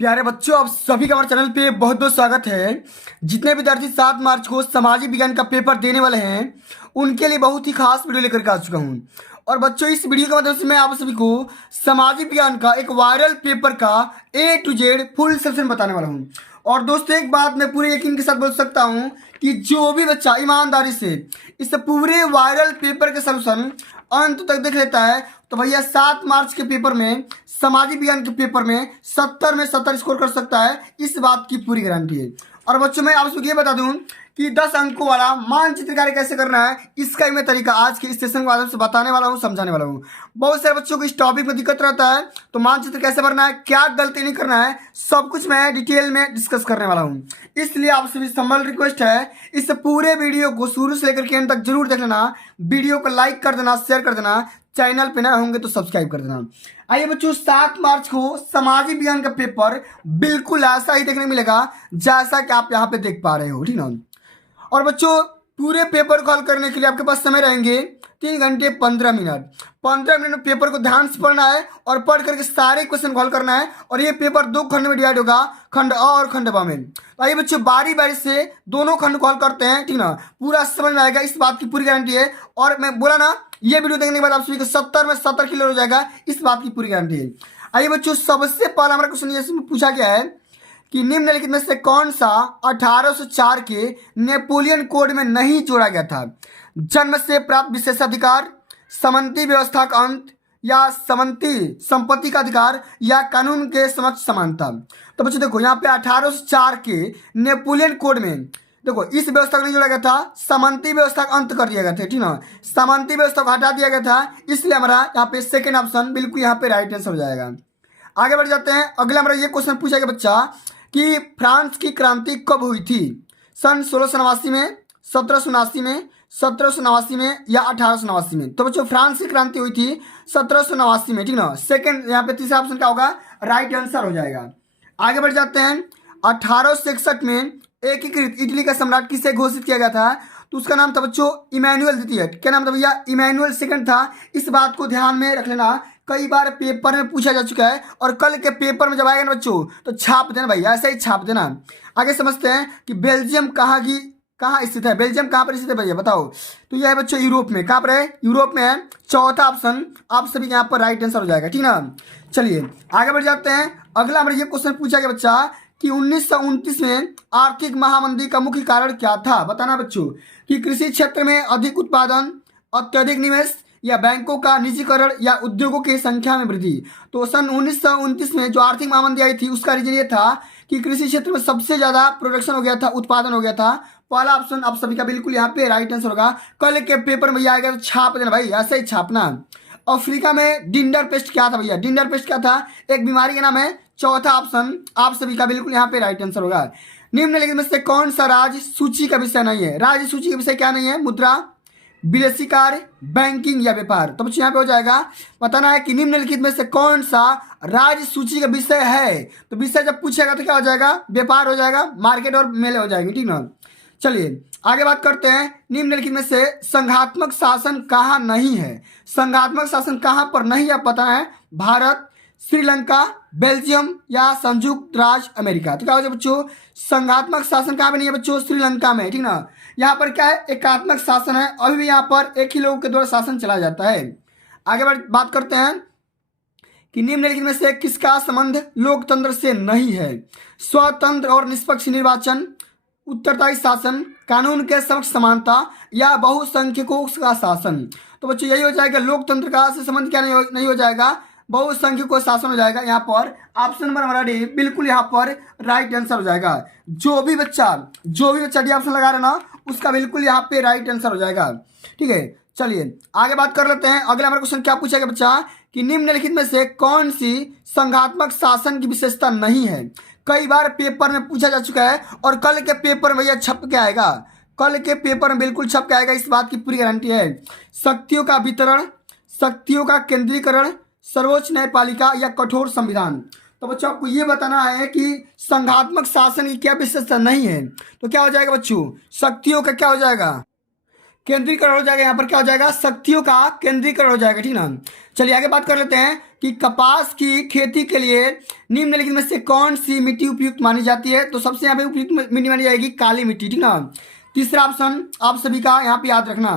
प्यारे बच्चों, आप सभी का हमारे चैनल पे बहुत बहुत स्वागत है। जितने विद्यार्थी 7 मार्च को सामाजिक विज्ञान का पेपर देने वाले हैं उनके लिए बहुत ही खास वीडियो लेकर के आ चुका हूं। और बच्चों, इस वीडियो के माध्यम से मैं आप सभी को सामाजिक विज्ञान का एक वायरल पेपर का A to Z full section बताने वाला हूं। और दोस्तों, एक बात मैं पूरे यकीन के साथ बोल सकता हूं कि जो भी बच्चा ईमानदारी से इस पूरे वायरल पेपर के सलूशन अंत तक देख लेता है तो भैया 7 मार्च के पेपर में, सामाजिक विज्ञान के पेपर में 70 में 70 स्कोर कर सकता है। इस बात की पूरी गारंटी है। और बच्चों, मैं आप सबको ये बता दूं कि 10 अंकों वाला मानचित्र कार्य कैसे करना है, इसका ही मैं तरीका आज के इस सेशन के माध्यम से बताने वाला हूँ, समझाने वाला हूँ। बहुत सारे बच्चों को इस टॉपिक में दिक्कत रहता है, तो मानचित्र कैसे भरना है, क्या गलती नहीं करना है, सब कुछ मैं डिटेल में डिस्कस करने वाला हूँ। इसलिए आप सभी से हम्बल रिक्वेस्ट है, इस पूरे वीडियो को शुरू से लेकर के अंत तक जरूर देख लेना। वीडियो को लाइक कर देना, शेयर कर देना, चैनल पे नए होंगे तो सब्सक्राइब कर देना। आइए बच्चों, 7 मार्च को सामाजिक विज्ञान का पेपर बिल्कुल ऐसा ही देखने मिलेगा जैसा कि आप यहाँ पे देख पा रहे हो, ठीक ना। और बच्चों, पूरे पेपर को हल करने के लिए आपके पास समय रहेंगे 3 घंटे 15 मिनट। 15 मिनट में पेपर को ध्यान से पढ़ना है और पढ़ करके सारे क्वेश्चन को हल करना है। और ये पेपर 2 खंड में डिवाइड होगा, खंड अ और खंड ब में। तो आइए बच्चों, बारी बारी से दोनों खंड को हल करते हैं, ठीक ना। पूरा समझ में आएगा, इस बात की पूरी गारंटी है। और मैं बोला ना, ये वीडियो देखने के बाद आप सभी को 70 में 70 क्लियर हो जाएगा, इस बात की पूरी गारंटी है। आइए बच्चों, सबसे पहला हमारा क्वेश्चन ये पूछा गया है कि निम्नलिखित में से कौन सा 1804 के नेपोलियन कोड में नहीं जोड़ा गया था? जन्म से प्राप्त विशेषाधिकार, समंती व्यवस्था का अंत, या समंती संपत्ति का अधिकार, या कानून के समक्ष समानता। तो बच्चों देखो, यहाँ पे 1804 के नेपोलियन कोड में देखो इस व्यवस्था को नहीं जोड़ा गया था, समंती व्यवस्था का अंत कर दिया गया था, ठीक ना। समंती व्यवस्था को हटा दिया गया था, इसलिए हमारा यहाँ पे सेकेंड ऑप्शन बिल्कुल यहाँ पे राइट आंसर हो जाएगा। आगे बढ़ जाते हैं। अगला हमारा ये क्वेश्चन पूछा गया बच्चा कि फ्रांस की क्रांति कब हुई थी? सन 1689 में, 1779 में, 1789 में, या 1889 में? तो बच्चों, फ्रांस की क्रांति हुई थी 1789 में, ठीक ना। सेकंड यहाँ पे तीसरा ऑप्शन क्या होगा? राइट आंसर हो जाएगा। आगे बढ़ जाते हैं। 1861 में एकीकृत इटली का सम्राट किसे घोषित किया गया था? तो उसका नाम था बच्चों इमैनुअल द्वितीय। क्या नाम था भैया? इमैनुअल सेकंड था। इस बात को ध्यान में रख लेना, कई बार पेपर में पूछा जा चुका है। और कल के पेपर में जब आएगा ना बच्चों, तो छाप देना भैया, ऐसे ही छाप देना। आगे समझते हैं कि बेल्जियम कहाँ स्थित है? बेल्जियम कहाँ पर स्थित है भैया, बताओ। तो यह है बच्चों यूरोप में। कहाँ पर है? यूरोप में है। चौथा ऑप्शन आप सभी के यहाँ पर राइट आंसर हो जाएगा, ठीक ना। चलिए आगे बढ़ जाते हैं। अगला हमारे ये क्वेश्चन पूछा गया बच्चा कि 1929 में आर्थिक महामंदी का मुख्य कारण क्या था? बताना बच्चों कि कृषि क्षेत्र में अधिक उत्पादन, अत्यधिक निवेश, या बैंकों का निजीकरण, या उद्योगों की संख्या में वृद्धि। तो सन 1929 में जो आर्थिक महामंदी आई थी उसका रीजन ये था कि कृषि क्षेत्र में सबसे ज्यादा प्रोडक्शन हो गया था, उत्पादन हो गया था। पहला ऑप्शन आप सभी का बिल्कुल यहाँ पे राइट आंसर होगा। कल के पेपर में आएगा तो छाप देना भाई, ऐसे ही छापना। अफ्रीका में डिंडर पेस्ट क्या था भैया? डिंडर पेस्ट क्या था? एक बीमारी का नाम है। चौथा ऑप्शन आप सभी का बिल्कुल यहाँ पे राइट आंसर होगा। निम्नलिखित में से कौन सा राज्य सूची का विषय नहीं है? राज्य सूची का विषय क्या नहीं है? मुद्रा, विदेशी कार्य, बैंकिंग, या व्यापार। तो बच्चों यहाँ पे हो जाएगा, बताना है कि निम्नलिखित में से कौन सा राज्य सूची का विषय है। तो विषय जब पूछेगा तो क्या हो जाएगा? व्यापार हो जाएगा, मार्केट और मेले हो जाएंगे, ठीक ना। चलिए आगे बात करते हैं। निम्नलिखित में से संघात्मक शासन कहाँ नहीं है? संघात्मक शासन कहाँ पर नहीं है पता है? भारत, श्रीलंका, बेल्जियम, या संयुक्त राज्य अमेरिका। तो क्या हो जाए बच्चों? संघात्मक शासन कहाँ पे नहीं है बच्चों? श्रीलंका में, ठीक ना। यहाँ पर क्या है? एकात्मक शासन है। अभी भी यहाँ पर एक ही लोगों के द्वारा शासन चला जाता है। आगे बात करते हैं कि निम्नलिखित में से किसका संबंध लोकतंत्र से नहीं है? स्वतंत्र और निष्पक्ष निर्वाचन, उत्तरदायी शासन, कानून के समक्ष समानता, या बहुसंख्यकों का शासन। तो बच्चों यही हो जाएगा, लोकतंत्र का से संबंध क्या नहीं हो जाएगा? बहुसंख्यकों शासन हो जाएगा। यहाँ पर ऑप्शन नंबर हमारा डी बिल्कुल यहाँ पर राइट आंसर हो जाएगा। जो भी बच्चा डी ऑप्शन लगा रहा ना, उसका बिल्कुल यहाँ पे राइट आंसर हो जाएगा, ठीक है। चलिए आगे बात कर लेते हैं। अगला हमारा क्वेश्चन क्या पूछा गया बच्चा कि निम्नलिखित में से कौन सी संघात्मक शासन की विशेषता नहीं है? कई बार पेपर में पूछा जा चुका है और कल के पेपर में यह छप के आएगा। कल के पेपर में बिल्कुल छप के आएगा, इस बात की पूरी गारंटी है। शक्तियों का वितरण, शक्तियों का केंद्रीकरण, सर्वोच्च न्यायपालिका, या कठोर संविधान। तो बच्चों आपको ये बताना है कि संघात्मक शासन की क्या विशेषता नहीं है। तो क्या हो जाएगा बच्चों? शक्तियों का क्या हो जाएगा? केंद्रीकरण हो जाएगा, यहाँ पर क्या हो जाएगा, शक्तियों का केंद्रीकरण हो जाएगा, ठीक ना। चलिए आगे बात कर लेते हैं कि कपास की खेती के लिए निम्नलिखित में से कौन सी मिट्टी उपयुक्त मानी जाती है। तो सबसे यहाँ पे उपयुक्त मिट्टी मानी जाएगी काली मिट्टी, ठीक ना। तीसरा ऑप्शन आप सभी का यहाँ पे याद रखना।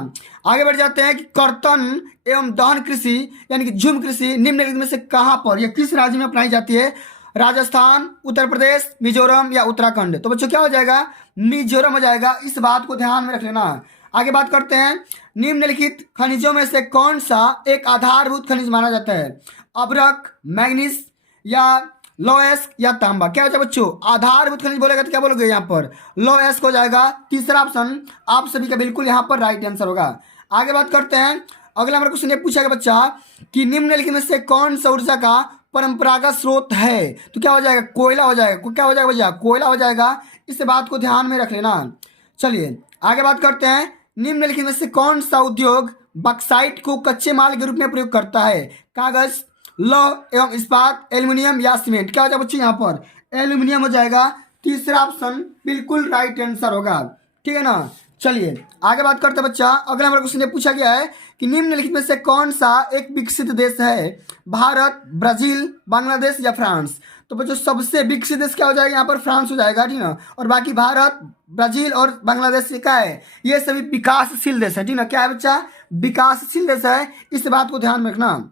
आगे बढ़ जाते हैं कि कर्तन एवं दहन कृषि यानी कि झुम कृषि निम्नलिखित में से कहाँ पर या किस राज्य में अपनाई जाती है। राजस्थान, उत्तर प्रदेश, मिजोरम या उत्तराखंड। तो बच्चों क्या हो जाएगा, मिजोरम हो जाएगा, इस बात को ध्यान में रख लेना। आगे बात करते हैं, निम्नलिखित खनिजों में से कौन सा एक आधारभूत खनिज माना जाता है। अभ्रक, मैग्नीज या लोएस्क या तांबा। क्या होता है बच्चों, आधारभूत खनिज बोलेगा तो क्या बोलोगे यहाँ पर, लोएस्क हो जाएगा। तीसरा ऑप्शन आप सभी का बिल्कुल यहाँ पर राइट आंसर होगा। आगे बात करते हैं, अगला हमारे क्वेश्चन ये पूछा गया बच्चा कि निम्नलिखित में से कौन सा ऊर्जा का परंपरागत स्रोत है। तो क्या हो जाएगा, कोयला हो जाएगा। क्या हो जाएगा भैया, कोयला हो जाएगा, इस बात को ध्यान में रख लेना। चलिए आगे बात करते हैं, निम्नलिखित में से कौन सा उद्योग बक्साइट को कच्चे माल के रूप में प्रयोग करता है। कागज, लौह एवं इस्पात, एल्यूमिनियम या सीमेंट। क्या हो जाएगा बच्चों यहाँ पर, एल्यूमिनियम हो जाएगा। तीसरा ऑप्शन बिल्कुल राइट आंसर होगा, ठीक है ना। चलिए आगे बात करते हैं बच्चा, अगला हमारा क्वेश्चन ये पूछा गया है कि निम्नलिखित में से कौन सा एक विकसित देश है। भारत, ब्राजील, बांग्लादेश या फ्रांस। तो बच्चों सबसे विकसित देश क्या हो जाएगा यहाँ पर, फ्रांस हो जाएगा, ठीक ना। और बाकी भारत, ब्राजील और बांग्लादेश क्या है, ये सभी विकासशील देश है, ठीक ना। क्या है बच्चा, विकासशील देश है, इस बात को ध्यान में रखना।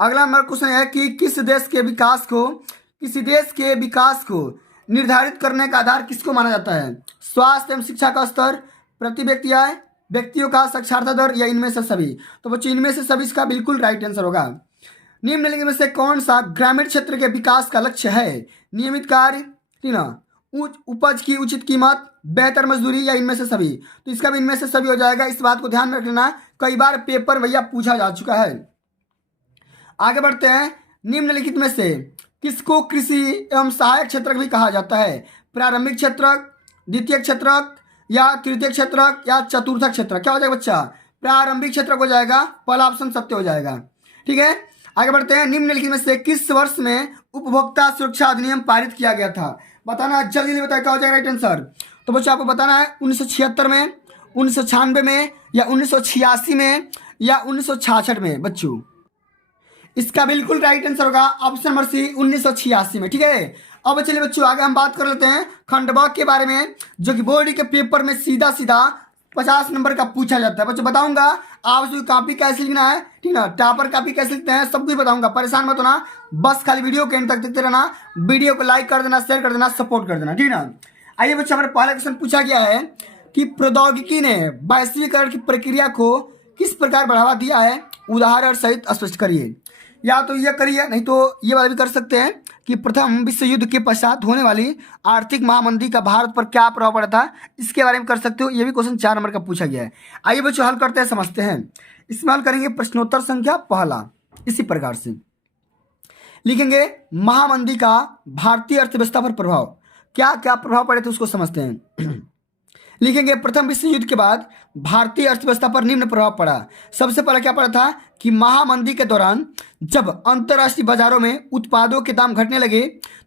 अगला हमारा क्वेश्चन है कि किसी देश के विकास को निर्धारित करने का आधार किसको माना जाता है। स्वास्थ्य एवं शिक्षा का स्तर, प्रति व्यक्ति आय, व्यक्तियों का साक्षरता दर या इनमें से सभी। तो बच्चों इनमें से सभी इसका बिल्कुल राइट आंसर होगा। निम्नलिखित में से कौन सा ग्रामीण क्षेत्र के विकास का लक्ष्य है। नियमित कार्य, ठीक ना, उपज की उचित कीमत, बेहतर मजदूरी या इनमें से सभी। तो इसका भी इनमें से सभी हो जाएगा, इस बात को ध्यान में रखना, कई बार पेपर भैया पूछा जा चुका है। आगे बढ़ते हैं, निम्नलिखित में से किसको कृषि एवं सहायक क्षेत्रक भी कहा जाता है। प्रारंभिक क्षेत्रक, द्वितीय क्षेत्रक या तृतीय क्षेत्रक या चतुर्थ क्षेत्रक। क्या हो जाएगा बच्चा, प्रारंभिक क्षेत्रक हो जाएगा, पहला ऑप्शन सत्य हो जाएगा, ठीक है। आगे बढ़ते हैं, निम्नलिखित में से किस वर्ष में उपभोक्ता सुरक्षा अधिनियम पारित किया गया था। बताना जल्दी बताया, क्या हो जाएगा राइट आंसर। तो बच्चों आपको बताना है 1976 में, 1996 में या 1986 में या 1966 में। बच्चों इसका बिल्कुल राइट आंसर होगा ऑप्शन नंबर सी, 1986 में, ठीक है। अब चलिए बच्चों आगे हम बात कर लेते हैं खंडवा के बारे में, जो कि बोर्ड के पेपर में सीधा 50 नंबर का पूछा जाता है। बच्चों बताऊंगा आप जो कॉपी कैसे लिखना है, ठीक ना, टॉपर कॉपी कैसे लिखते हैं सब कुछ बताऊंगा, परेशान मत होना, बस खाली वीडियो के एंड तक देखते रहना। वीडियो को लाइक कर देना, शेयर कर देना, सपोर्ट कर देना, ठीक ना। आइए बच्चों हमारे पहला क्वेश्चन पूछा गया है कि प्रौद्योगिकी ने वैश्वीकरण की प्रक्रिया को किस प्रकार बढ़ावा दिया है, उदाहरण सहित स्पष्ट करिए। या तो ये करिए, नहीं तो ये वाला भी कर सकते हैं कि प्रथम विश्व युद्ध के पश्चात होने वाली आर्थिक महामंदी का भारत पर क्या प्रभाव पड़ा था, इसके बारे में कर सकते हो। ये भी क्वेश्चन 4 नंबर का पूछा गया है। आइए बच्चों हल करते हैं, समझते हैं। इसमें हल करेंगे प्रश्नोत्तर संख्या पहला, इसी प्रकार से लिखेंगे महामंदी का भारतीय अर्थव्यवस्था पर प्रभाव, क्या क्या प्रभाव पड़े थे उसको समझते हैं। लिखेंगे प्रथम विश्व युद्ध के बाद भारतीय अर्थव्यवस्था पर निम्न प्रभाव पड़ा। सबसे पहले क्या पड़ा था कि महामंदी के दौरान जब अंतर्राष्ट्रीय बाजारों में उत्पादों के दाम घटने लगे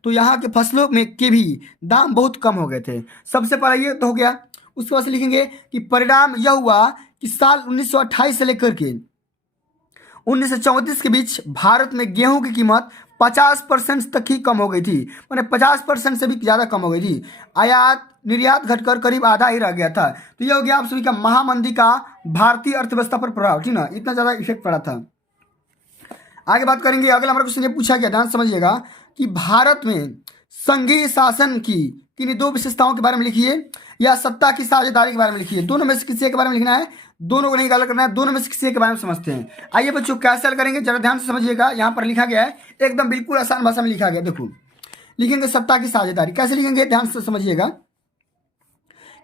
तो यहाँ के फसलों में के भी दाम बहुत कम हो गए थे। सबसे पहले ये तो हो गया। उसके बाद से लिखेंगे कि परिणाम यह हुआ कि साल 1928 से लेकर के 1934 के बीच भारत में गेहूं की कीमत 50% तक ही कम हो गई थी, माने 50% से भी ज़्यादा कम हो गई थी। आयात निर्यात घटकर करीब आधा ही रह गया था। तो ये हो गया आप सभी का महामंदी का भारतीय अर्थव्यवस्था पर प्रभाव, ठीक ना, इतना ज़्यादा इफेक्ट पड़ा था। आगे बात करेंगे, अगला हमारा क्वेश्चन ये पूछा गया, ध्यान समझिएगा कि भारत में संघीय शासन की किन्हीं 2 विशेषताओं के बारे में लिखिए या सत्ता की साझेदारी के बारे में लिखिए। दोनों में से किसी के बारे में लिखना है, दोनों को नहीं गलत करना है, दोनों में से किसी के बारे में समझते हैं। आइए बच्चों कैसे हल करेंगे जरा ध्यान से समझिएगा। यहाँ पर लिखा गया है एकदम बिल्कुल आसान भाषा में लिखा गया, देखो लिखेंगे सत्ता की साझेदारी। कैसे लिखेंगे ध्यान से समझिएगा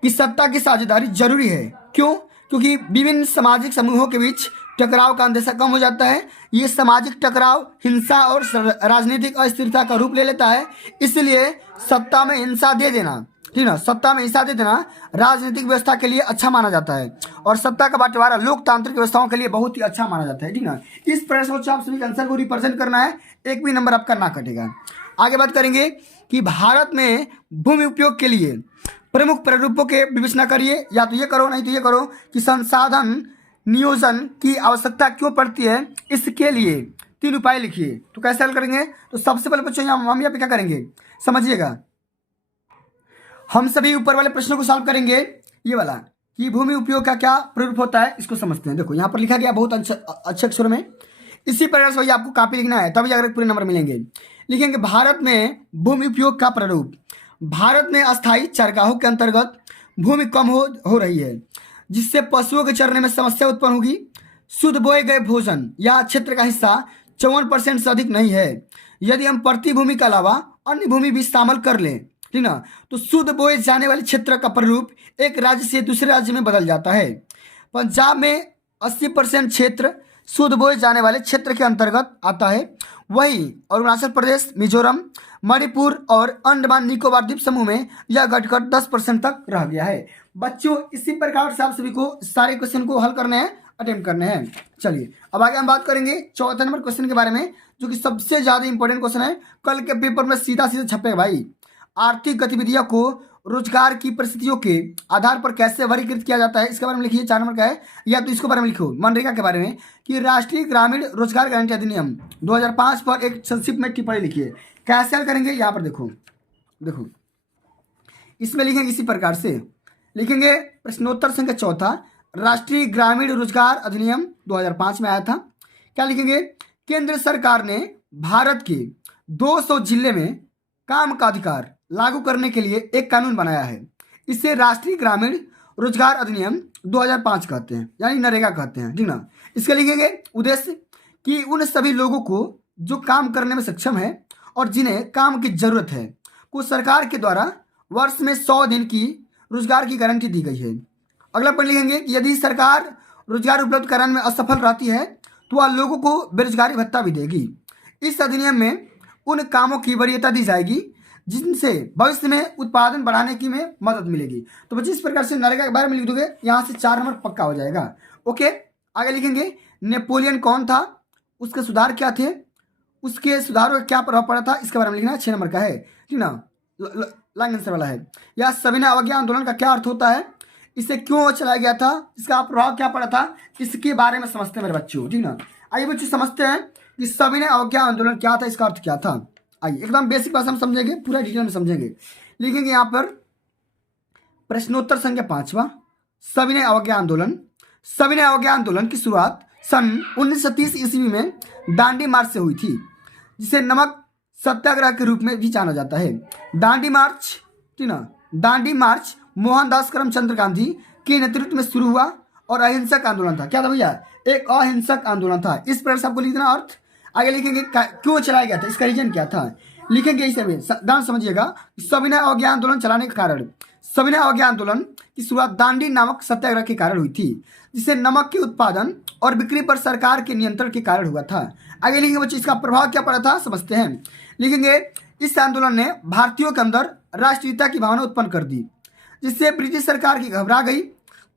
कि सत्ता की साझेदारी जरूरी है। क्यों? क्योंकि विभिन्न सामाजिक समूहों के बीच टकराव का अंदेशा कम हो जाता है। ये सामाजिक टकराव हिंसा और राजनीतिक अस्थिरता का रूप ले लेता है, इसलिए सत्ता में हिंसा दे देना, ठीक ना, सत्ता में हिंसा दे देना राजनीतिक व्यवस्था के लिए अच्छा माना जाता है और सत्ता का बंटवारा लोकतांत्रिक व्यवस्थाओं के लिए बहुत ही अच्छा माना जाता है, ठीक ना। इस प्रश्न को आप सभी आंसर को रिप्रेजेंट करना है, एक भी नंबर आपका ना कटेगा। आगे बात करेंगे कि भारत में भूमि उपयोग के लिए प्रमुख प्रारूपों के विवेचना करिए, या तो ये करो नहीं तो ये करो कि संसाधन नियोजन की आवश्यकता क्यों पड़ती है, इसके लिए 3 उपाय लिखिए। तो कैसे हल करेंगे? तो सबसे पहले बच्चों हम यहाँ पे क्या करेंगे समझिएगा, हम सभी ऊपर वाले प्रश्नों को सॉल्व करेंगे। ये वाला कि भूमि उपयोग का क्या प्रारूप होता है इसको समझते हैं। देखो यहाँ पर लिखा गया बहुत अच्छे अक्षरों में, इसी प्रकार से वही आपको कॉपी लिखना है, तभी जाकर पूरे नंबर मिलेंगे। लिखेंगे भारत में भूमि उपयोग का प्रारूप। भारत में अस्थायी चरगाहों के अंतर्गत भूमि कम हो रही है, जिससे पशुओं के चरने में समस्या उत्पन्न होगी। शुद्ध बोए गए भोजन या क्षेत्र का हिस्सा 54% से अधिक नहीं है। यदि हम प्रति भूमि के अलावा अन्य भूमि भी शामिल कर लें, ठीक ना, तो शुद्ध बोए जाने वाले क्षेत्र का प्रारूप एक राज्य से दूसरे राज्य में बदल जाता है। पंजाब में 80% क्षेत्र शुद्ध बोए जाने वाले क्षेत्र के अंतर्गत आता है। वहीं अरुणाचल प्रदेश, मिजोरम, मणिपुर और अंडमान निकोबार द्वीप समूह में यह घटकर 10% तक रह गया है। बच्चों इसी प्रकार से आप सभी को सारे क्वेश्चन को हल करने हैं, अटेम्प्ट करने हैं। चलिए अब आगे हम बात करेंगे चौथे नंबर क्वेश्चन के बारे में, जो कि सबसे ज्यादा इंपॉर्टेंट क्वेश्चन है, कल के पेपर में सीधा सीधा छपेगा भाई। आर्थिक गतिविधियों को रोजगार की परिस्थितियों के आधार पर कैसे वर्गीकृत किया जाता है, इसके बारे में लिखिए। 4 नंबर का है, या तो इसके बारे में लिखो मनरेगा के बारे में कि राष्ट्रीय ग्रामीण रोजगार गारंटी अधिनियम 2005 पर एक संक्षिप्त में टिप्पणी लिखिए। कैसे हल करेंगे यहाँ पर देखो इसमें लिखेंगे इसी प्रकार से लिखेंगे। प्रश्नोत्तर संख्या चौथा, राष्ट्रीय ग्रामीण रोजगार अधिनियम 2005 में आया था। क्या लिखेंगे? केंद्र सरकार ने भारत के 200 जिले में काम का अधिकार लागू करने के लिए एक कानून बनाया है। इसे राष्ट्रीय ग्रामीण रोजगार अधिनियम 2005 कहते हैं, यानी नरेगा कहते हैं, ठीक ना। इसके लिखेंगे उद्देश्य कि उन सभी लोगों को जो काम करने में सक्षम है और जिन्हें काम की जरूरत है को सरकार के द्वारा वर्ष में 100 दिन की रोजगार की गारंटी दी गई है। अगला पॉइंट लिखेंगे कि यदि सरकार रोजगार उपलब्ध कराने में असफल रहती है तो वह लोगों को बेरोजगारी भत्ता भी देगी। इस अधिनियम में उन कामों की वरीयता दी जाएगी जिनसे भविष्य में उत्पादन बढ़ाने की में मदद मिलेगी। तो बच्चे इस प्रकार से नरेगा के बारे में लिख दोगे, यहाँ से 4 नंबर पक्का हो जाएगा। ओके, आगे लिखेंगे नेपोलियन कौन था, उसके सुधार क्या थे, उसके सुधारों का क्या प्रभाव पड़ा था, इसके बारे में लिखना। 6 नंबर का है, ठीक ना, लॉन्ग आंसर वाला है। या सविनय अवज्ञा आंदोलन का क्या अर्थ होता है, इसे क्यों चलाया गया था, इसका प्रभाव क्या पड़ा था, इसके बारे में समझते हैं मेरे बच्चों, ठीक ना। आइए बच्चों समझते हैं कि सविनय अवज्ञा आंदोलन क्या था, इसका अर्थ क्या था। आइए एकदम बेसिक भाषा में समझेंगे, पूरा डिटेल में समझेंगे। लिखेंगे यहाँ पर प्रश्नोत्तर संख्या 5वां, सविनय अवज्ञा आंदोलन। सविनय अवज्ञा आंदोलन की शुरुआत सन 1930 ईस्वी में दांडी मार्च से हुई थी, जिसे नमक सत्याग्रह के रूप में भी जाना जाता है। दांडी मार्च, ठीक ना, दांडी मार्च मोहनदास करमचंद गांधी के नेतृत्व में शुरू हुआ और अहिंसक आंदोलन था। क्या था भैया? एक अहिंसक आंदोलन था। इस प्रकार से आपको लिखना अर्थ। आगे लिखेंगे क्यों चलाया गया था, इसका रीजन क्या था, लिखेंगे इसे में ध्यान समझिएगा। सविनय अवज्ञा आंदोलन चलाने के कारण, सविनय अवज्ञा आंदोलन की शुरुआत दांडी नामक सत्याग्रह के कारण हुई थी, जिसे नमक के उत्पादन और बिक्री पर सरकार के नियंत्रण के कारण हुआ था। आगे लिखेंगे बच्चों इसका प्रभाव क्या पड़ा था, समझते हैं। लिखेंगे इस आंदोलन ने भारतीयों के अंदर राष्ट्रीयता की भावना उत्पन्न कर दी, जिससे ब्रिटिश सरकार की घबरा गई।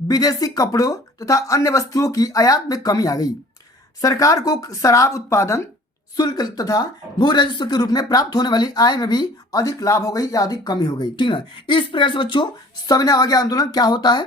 विदेशी कपड़ों तथा अन्य वस्तुओं की आयात में कमी आ गई। सरकार को शराब उत्पादन शुल्क तथा भू राजस्व के रूप में प्राप्त होने वाली आय में भी अधिक लाभ हो गई या अधिक कमी हो गई, ठीक ना। इस प्रकार से बच्चों सविनय अवज्ञा आंदोलन क्या होता है,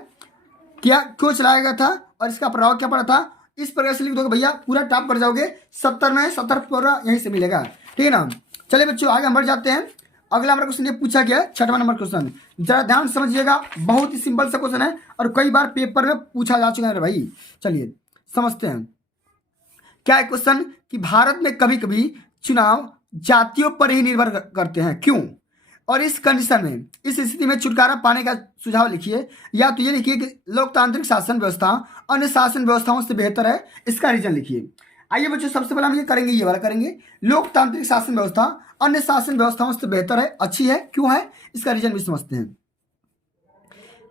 क्या क्यों चलाया गया था और इसका प्रभाव क्या पड़ा था, इस प्रकार से लिख दोगे भैया पूरा टॉप कर जाओगे। 70 में 70 पूरा यहीं से मिलेगा, ठीक है ना। चलिए बच्चों आगे हम बढ़ जाते हैं। अगला हमारा क्वेश्चन ये पूछा गया 6वां नंबर क्वेश्चन, जरा ध्यान समझिएगा, बहुत ही सिंपल सा क्वेश्चन है और कई बार पेपर में पूछा जा चुका है भाई। चलिए समझते हैं क्या है क्वेश्चन कि भारत में कभी कभी चुनाव जातियों पर ही निर्भर करते हैं, क्यों, और इस कंडीशन में, इस स्थिति में छुटकारा पाने का सुझाव लिखिए। या तो ये लिखिए कि लोकतांत्रिक शासन व्यवस्था अन्य शासन व्यवस्थाओं से बेहतर है, इसका रीजन लिखिए। आइए बच्चों सबसे पहले हम ये करेंगे, ये वाला करेंगे, लोकतांत्रिक शासन व्यवस्था अन्य शासन व्यवस्थाओं से बेहतर है, अच्छी है, क्यों है, इसका रीजन भी समझते हैं।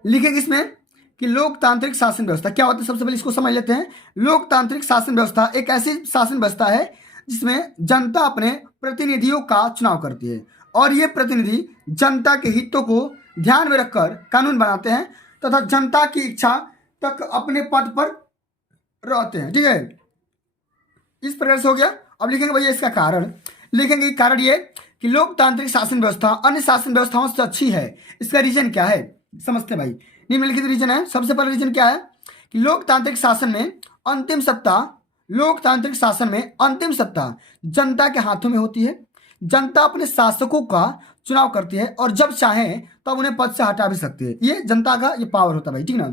लिखेंगे इसमें कि लोकतांत्रिक शासन व्यवस्था क्या होता है, सबसे पहले इसको समझ लेते हैं। लोकतांत्रिक शासन व्यवस्था एक ऐसी शासन व्यवस्था है जिसमें जनता अपने प्रतिनिधियों का चुनाव करती है और ये प्रतिनिधि जनता के हितों को ध्यान में रखकर कानून बनाते हैं तथा जनता की इच्छा तक अपने पद पर रहते हैं, ठीक है। इस प्रकार से हो गया। अब लिखेंगे भैया इसका कारण, लिखेंगे कारण ये कि लोकतांत्रिक शासन व्यवस्था अन्य शासन व्यवस्थाओं से अच्छी है, इसका रीजन क्या है, समझते हैं भाई। निम्नलिखित रीजन है। सबसे पहला रीजन क्या है कि लोकतांत्रिक शासन में अंतिम सत्ता, लोकतांत्रिक शासन में अंतिम सत्ता जनता के हाथों में होती है। जनता अपने शासकों का चुनाव करती है और जब चाहे तब उन्हें पद से हटा भी सकती है। ये जनता का ये पावर होता है भाई, ठीक ना।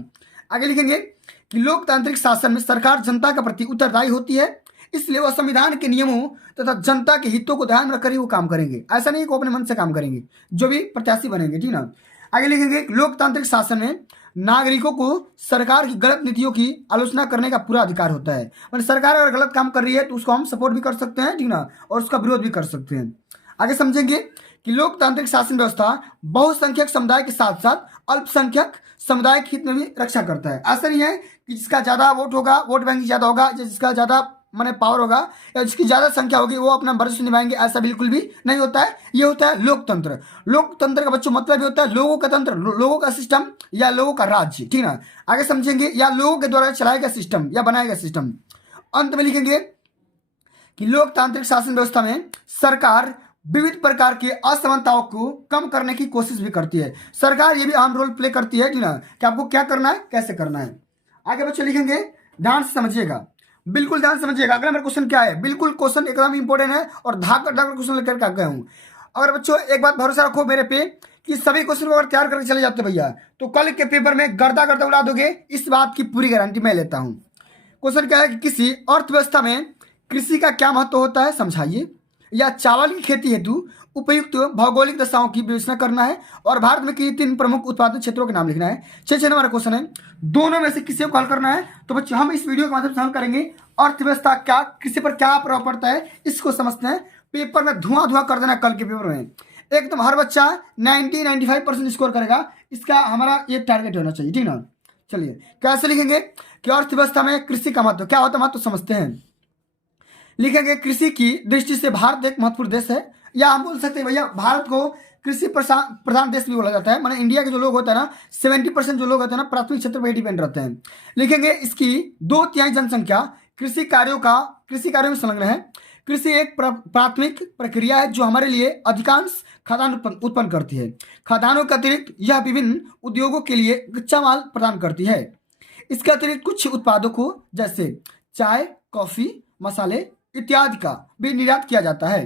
आगे लिखेंगे कि लोकतांत्रिक शासन में सरकार जनता के प्रति उत्तरदायी होती है, इसलिए वह संविधान के नियमों तथा जनता के हितों को ध्यान में रखकर ही वो काम करेंगे। ऐसा नहीं कि वो अपने मन से काम करेंगे, जो भी प्रत्याशी बनेंगे, ठीक ना। आगे लिखेंगे लोकतांत्रिक शासन में नागरिकों को सरकार की गलत नीतियों की आलोचना करने का पूरा अधिकार होता है। मतलब सरकार अगर गलत काम कर रही है तो उसको हम सपोर्ट भी कर सकते हैं, ठीक ना, और उसका विरोध भी कर सकते हैं। आगे समझेंगे कि लोकतांत्रिक शासन व्यवस्था बहुसंख्यक समुदाय के साथ साथ अल्पसंख्यक समुदाय के हित में भी रक्षा करता है। ऐसा नहीं है कि जिसका ज्यादा वोट होगा, वोट बैंक ज्यादा होगा, जिसका ज्यादा माने पावर होगा या जिसकी ज्यादा संख्या होगी वो अपना वरिष्ठ निभाएंगे, ऐसा बिल्कुल भी नहीं होता है। ये होता है लोकतंत्र। लोकतंत्र का बच्चों मतलब ये होता है लोगों का तंत्र, लोगों का सिस्टम या लोगों का राज्य, ठीक ना। आगे समझेंगे या लोगों के द्वारा चलाया गया सिस्टम या बनाया गया सिस्टम। अंत में लिखेंगे कि लोकतांत्रिक शासन व्यवस्था में सरकार विविध प्रकार की असमानताओं को कम करने की कोशिश भी करती है। सरकार ये भी अहम रोल प्ले करती है, ठीक ना, कि आपको क्या करना है, कैसे करना है। आगे बच्चे लिखेंगे, ध्यान से समझिएगा, बिल्कुल ध्यान से समझिएगा। अगला मेरा क्वेश्चन क्या है, बिल्कुल क्वेश्चन एकदम इंपॉर्टेंट है और धाक क्वेश्चन लेकर के आ गया हूँ। अगर बच्चों एक बात भरोसा रखो मेरे पे कि सभी क्वेश्चन को अगर तैयार करके चले जाते भैया तो कल के पेपर में गर्दा गर्दा उड़ा दोगे, इस बात की पूरी गारंटी मैं लेता हूँ। क्वेश्चन क्या है कि किसी अर्थव्यवस्था में कृषि का क्या महत्व होता है समझाइए, या चावल की खेती हेतु उपयुक्त भौगोलिक दशाओं की विवेचना करना है, और भारत में किसी 3 प्रमुख उत्पादन क्षेत्रों के नाम लिखना है। 6 नंबर क्वेश्चन है, दोनों में से किसी को हल करना है। तो बच्चों हम इस वीडियो के माध्यम से हल करेंगे अर्थव्यवस्था क्या, कृषि पर क्या प्रभाव पड़ता है, इसको समझते हैं। पेपर में धुआं धुआं कर देना कल के पेपर में, एकदम हर बच्चा 90-95% स्कोर करेगा, इसका हमारा ये टारगेट होना चाहिए, ठीक ना। चलिए कैसे लिखेंगे कि अर्थव्यवस्था में कृषि का महत्व क्या होता है, महत्व समझते हैं। लिखेंगे कृषि की दृष्टि से भारत एक महत्वपूर्ण देश है, या हम बोल सकते हैं भैया भारत को कृषि प्रधान देश भी बोला जाता है। माने इंडिया के जो लोग होते हैं ना 70% जो लोग होते हैं ना प्राथमिक क्षेत्र पर डिपेंड रहते हैं। लिखेंगे इसकी 2/3 जनसंख्या कृषि कार्यों में संलग्न है। कृषि एक प्राथमिक प्रक्रिया है जो हमारे लिए अधिकांश खाद्यान्न उत्पन्न करती है। खाद्यान्नों के अतिरिक्त यह विभिन्न उद्योगों के लिए कच्चा माल प्रदान करती है। इसके अतिरिक्त कुछ उत्पादों को जैसे चाय, कॉफी, मसाले इत्यादि का भी निर्यात किया जाता है।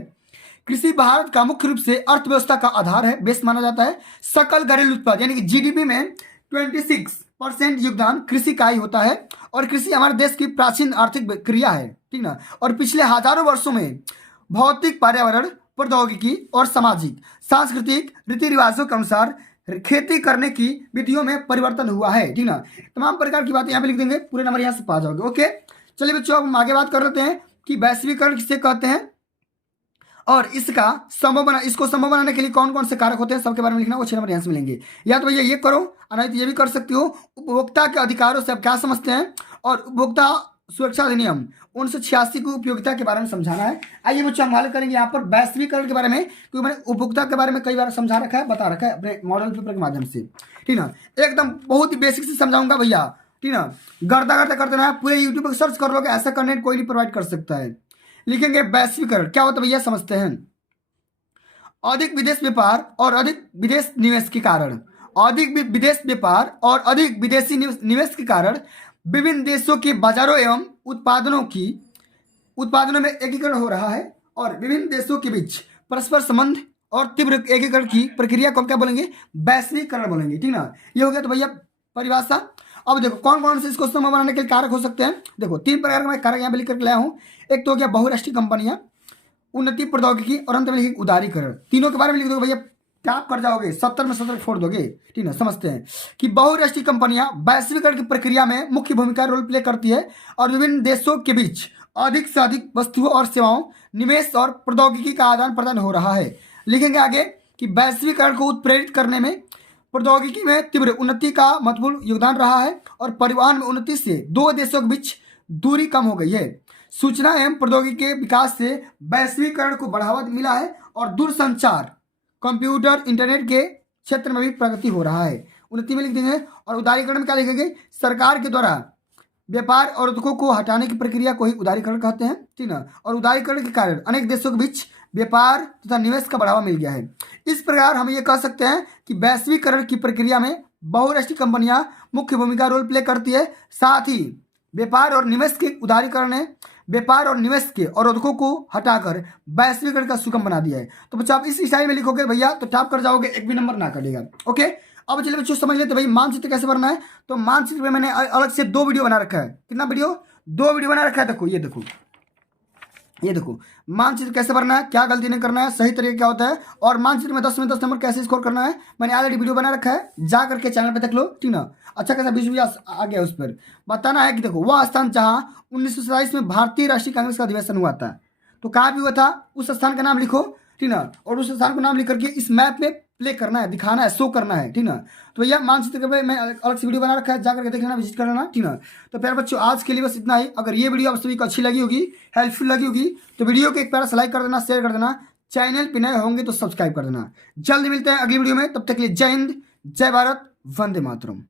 कृषि भारत का मुख्य रूप से अर्थव्यवस्था का आधार है, बेस माना जाता है। सकल घरेलू उत्पाद यानी कि जीडीपी में 26% योगदान कृषि का ही होता है, और कृषि हमारे देश की प्राचीन आर्थिक क्रिया है, ठीक ना। और पिछले हजारों वर्षों में भौतिक, पर्यावरण, प्रौद्योगिकी और सामाजिक सांस्कृतिक रीति रिवाजों के अनुसार खेती करने की विधियों में परिवर्तन हुआ है, ठीक ना। तमाम प्रकार की बातें यहाँ पे लिख देंगे, पूरे नंबर यहाँ से पा जाओगे। ओके चलिए बच्चों अब हम आगे बात कर लेते हैं कि वैश्वीकरण किसे कहते हैं और इसको संभव बनाने के लिए कौन कौन से कारक होते हैं, सबके बारे में लिखना। वो 6 नंबर यहाँ से मिलेंगे। या तो भैया ये करो, नहीं तो ये भी कर सकते हो। उपभोक्ता के अधिकारों से आप क्या समझते हैं, और उपभोक्ता सुरक्षा अधिनियम 1986 की उपयोगिता के बारे में समझाना है। आइए बच्चों हम हल करेंगे यहाँ पर वैश्वीकरण के बारे में, क्योंकि मैंने उपभोक्ता के बारे में कई बार समझा रखा है, बता रखा है अपने मॉडल पेपर के माध्यम से, ठीक ना। एकदम बहुत ही बेसिक से समझाऊंगा भैया, ठीक ना। गर्दा गर्दा कर देना है, पूरे यूट्यूब पर सर्च कर लोगे, ऐसा कंटेंट कोई नहीं प्रोवाइड कर सकता है। लिखेंगे वैश्वीकरण क्या होता है भैया समझते हैं। अधिक विदेश व्यापार और अधिक विदेश निवेश के कारण, अधिक विदेश व्यापार और अधिक विदेशी निवेश के कारण विभिन्न देशों के बाजारों एवं उत्पादनों में एकीकरण हो रहा है, और विभिन्न देशों के बीच परस्पर संबंध और तीव्र एकीकरण की प्रक्रिया को हम क्या बोलेंगे, वैश्वीकरण बोलेंगे, ठीक ना। ये हो गया तो भैया परिभाषा। अब देखो कौन कौन से इसको संभव बनाने के लिए कारक हो सकते हैं। देखो 3 प्रकार का मैं कारक यहाँ पे लिख करके लाया हूँ। एक तो हो गया बहुराष्ट्रीय कंपनियां, उन्नति प्रौद्योगिकी, और अंत में लिखेंगे उदारीकरण। तीनों के बारे में लिख दोगे भैया टैप कर जाओगे, 70 में 70 फोड़ दोगे, ठीक है। समझते हैं कि बहुराष्ट्रीय कंपनियां वैश्वीकरण की प्रक्रिया में मुख्य भूमिका रोल प्ले करती है, और विभिन्न देशों के बीच अधिक से अधिक वस्तुओं और सेवाओं, निवेश और प्रौद्योगिकी का आदान प्रदान हो रहा है। लिखेंगे आगे कि वैश्वीकरण को उत्प्रेरित करने में प्रौद्योगिकी में तीव्र उन्नति का महत्वपूर्ण योगदान रहा है, और परिवहन में उन्नति से 2 देशों के बीच दूरी कम हो गई है। सूचना एवं प्रौद्योगिकी के विकास से वैश्वीकरण को बढ़ावा मिला है, और दूरसंचार, कंप्यूटर, इंटरनेट के क्षेत्र में भी प्रगति हो रहा है। उन्नति में लिख देंगे। और उदारीकरण में क्या लिखेंगे, सरकार के द्वारा व्यापार और उद्योगों को हटाने की प्रक्रिया को ही उदारीकरण कहते हैं, ठीक ना। और उदारीकरण के कारण अनेक देशों के बीच व्यापार तथा निवेश का बढ़ावा मिल गया है। इस प्रकार हम ये कह सकते हैं कि वैश्वीकरण की प्रक्रिया में बहुराष्ट्रीय कंपनियां मुख्य भूमिका रोल प्ले करती है। साथ ही व्यापार और निवेश के उदारीकरण ने व्यापार और निवेश के अवरोधकों को हटाकर वैश्वीकरण का सुगम बना दिया है। तो बच्चों आप इस स्टाइल में लिखोगे भैया तो टॉप कर जाओगे, एक भी नंबर ना कटेगा। ओके, अब चलिए बच्चों समझ लेते भाई मानचित्र कैसे बनना है। तो मानचित्र में मैंने अलग से 2 वीडियो बना रखा है। कितना वीडियो? 2 वीडियो बना रखा है। देखो ये देखो मानचित्र कैसे बनना है, क्या गलती नहीं करना है, सही तरीके क्या होता है, और मानचित्र में 10 नंबर कैसे स्कोर करना है मैंने ऑलरेडी वीडियो बना रखा है, जा करके चैनल पे देख लो, ठीक ना। अच्छा खासा 20 भी आ गया। उस पर बताना है कि देखो वह स्थान जहां 1927 में भारतीय राष्ट्रीय कांग्रेस का अधिवेशन हुआ था, तो कहाँ भी हुआ था उस स्थान का नाम लिखो, ठीक ना। और उस स्थान को नाम लिख करके इस मैप में प्ले करना है, दिखाना है, शो करना है, ठीक ना। तो भैया मानचित्र के मैं अलग से वीडियो बना रखा है, जाकर के देख लेना, विजिट कर लेना, ठीक ना। तो प्यारे बच्चों आज के लिए बस इतना ही। अगर ये वीडियो आप सभी को अच्छी लगी होगी, हेल्पफुल लगी होगी, तो वीडियो को एक प्यारा सा लाइक कर देना, शेयर कर देना, चैनल पे नए होंगे तो सब्सक्राइब कर देना। जल्द मिलते हैं अगली वीडियो में, तब तक के लिए जय हिंद, जय भारत, वंदे मातरम।